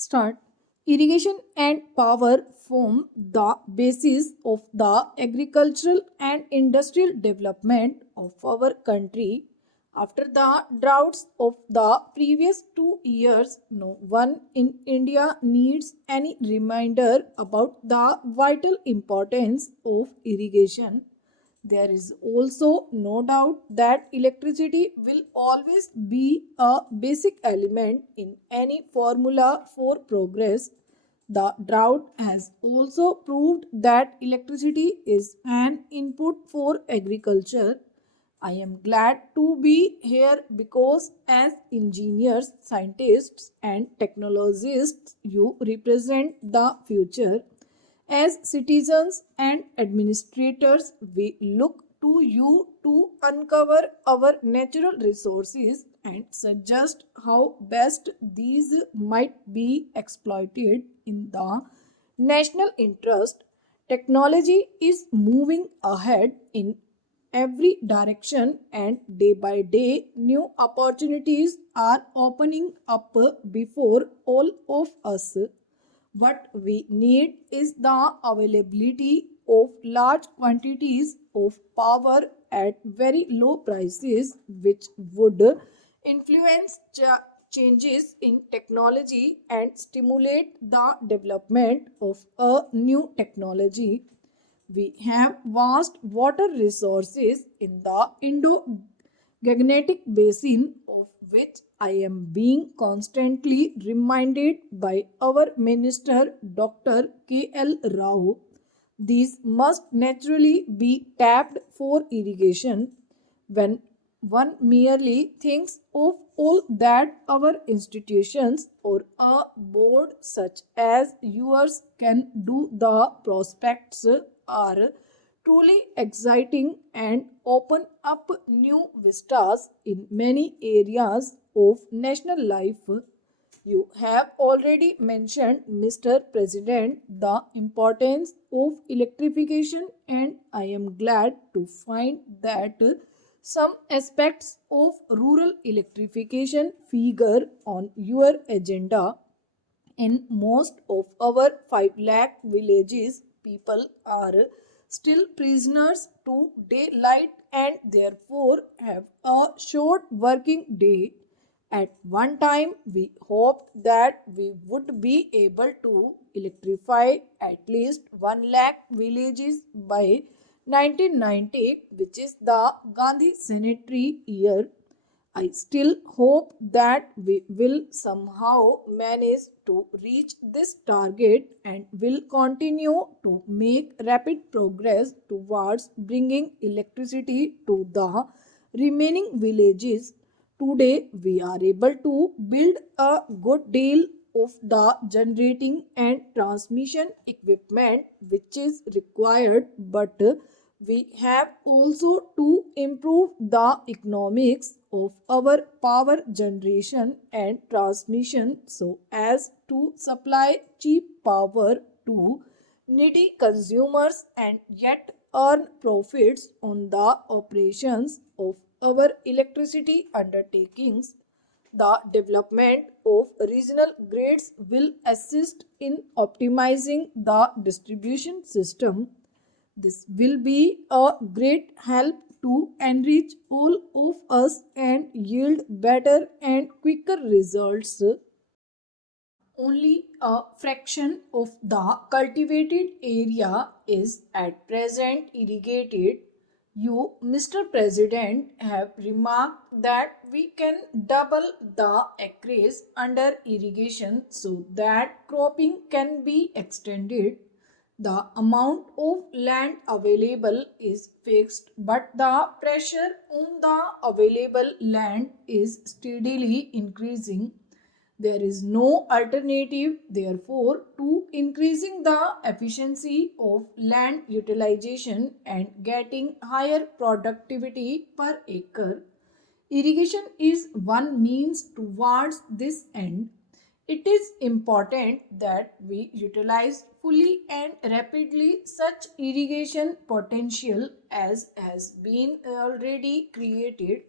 Start. Irrigation and power form the basis of the agricultural and industrial development of our country. After the droughts of the previous 2 years, no one in India needs any reminder about the vital importance of irrigation. There is also no doubt that electricity will always be a basic element in any formula for progress. The drought has also proved that electricity is an input for agriculture. I am glad to be here because, as engineers, scientists, and technologists, you represent the future. As citizens and administrators, we look to you to uncover our natural resources and suggest how best these might be exploited in the national interest. Technology is moving ahead in every direction, and day by day new opportunities are opening up before all of us. What we need is the availability of large quantities of power at very low prices, which would influence changes in technology and stimulate the development of a new technology. We have vast water resources in the Indo-Gangetic basin, of which I am being constantly reminded by our Minister Dr. K.L. Rao. These must naturally be tapped for irrigation. When one merely thinks of all that our institutions or a board such as yours can do, the prospects are truly exciting and open up new vistas in many areas of national life. You have already mentioned, Mr. President, the importance of electrification, and I am glad to find that some aspects of rural electrification figure on your agenda. In most of our 5 lakh villages, people are still prisoners to daylight and therefore have a short working day. At one time, we hoped that we would be able to electrify at least 1 lakh villages by 1990, which is the Gandhi Centenary year. I still hope that we will somehow manage to reach this target and will continue to make rapid progress towards bringing electricity to the remaining villages. Today, we are able to build a good deal of the generating and transmission equipment which is required, but we have also to improve the economics of our power generation and transmission so as to supply cheap power to needy consumers and yet earn profits on the operations of our electricity undertakings. The development of regional grids will assist in optimizing the distribution system. This will be a great help to enrich all of us and yield better and quicker results. Only a fraction of the cultivated area is at present irrigated. You, Mr. President, have remarked that we can double the acreage under irrigation so that cropping can be extended. The amount of land available is fixed, but the pressure on the available land is steadily increasing. There is no alternative, therefore, to increasing the efficiency of land utilization and getting higher productivity per acre. Irrigation is one means towards this end. It is important that we utilize fully and rapidly such irrigation potential as has been already created.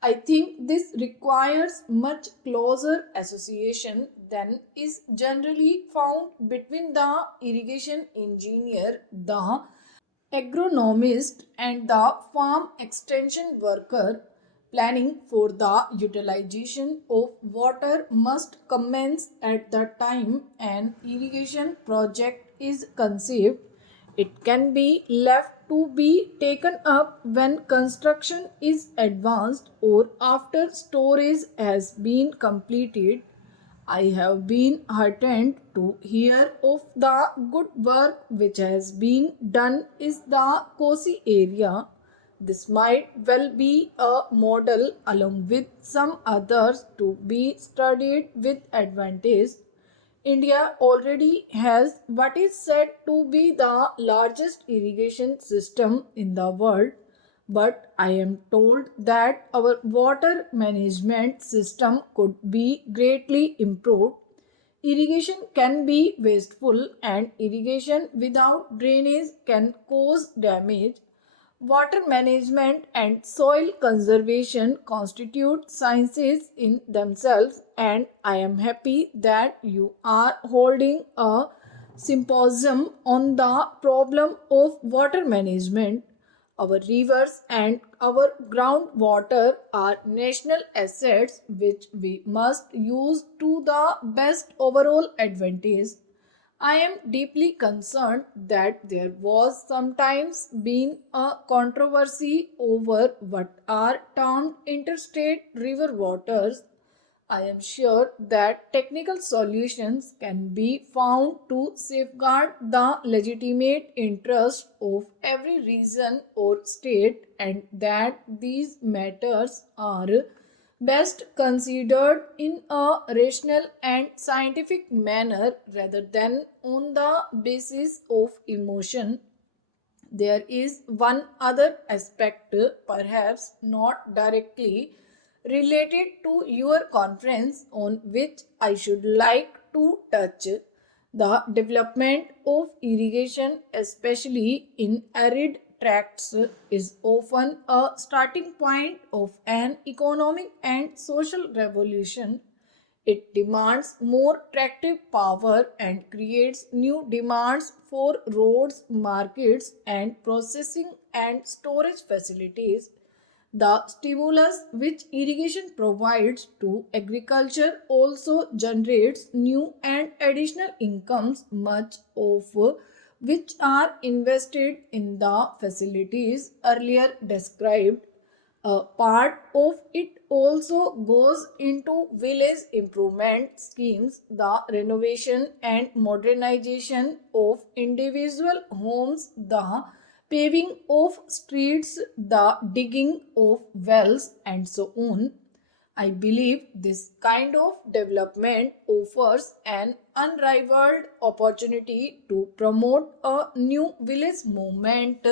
I think this requires much closer association then is generally found between the irrigation engineer, the agronomist, and the farm extension worker. Planning for the utilization of water must commence at the time an irrigation project is conceived. It can be left to be taken up when construction is advanced or after storage has been completed. I have been heartened to hear of the good work which has been done in the Kosi area. This might well be a model along with some others to be studied with advantage. India already has what is said to be the largest irrigation system in the world, but I am told that our water management system could be greatly improved. Irrigation can be wasteful, and irrigation without drainage can cause damage. Water management and soil conservation constitute sciences in themselves, and I am happy that you are holding a symposium on the problem of water management. Our rivers and our groundwater are national assets which we must use to the best overall advantage. I am deeply concerned that there was sometimes been a controversy over what are termed interstate river waters. I am sure that technical solutions can be found to safeguard the legitimate interests of every region or state, and that these matters are best considered in a rational and scientific manner rather than on the basis of emotion. There is one other aspect, perhaps not directly related to your conference, on which I should like to touch. The development of irrigation, especially in arid tracts, is often a starting point of an economic and social revolution. It demands more tractive power and creates new demands for roads, markets, and processing and storage facilities. The stimulus which irrigation provides to agriculture also generates new and additional incomes, much of which are invested in the facilities earlier described. A part of it also goes into village improvement schemes, the renovation and modernization of individual homes, the paving of streets, the digging of wells, and so on. I believe this kind of development offers an unrivaled opportunity to promote a new village movement.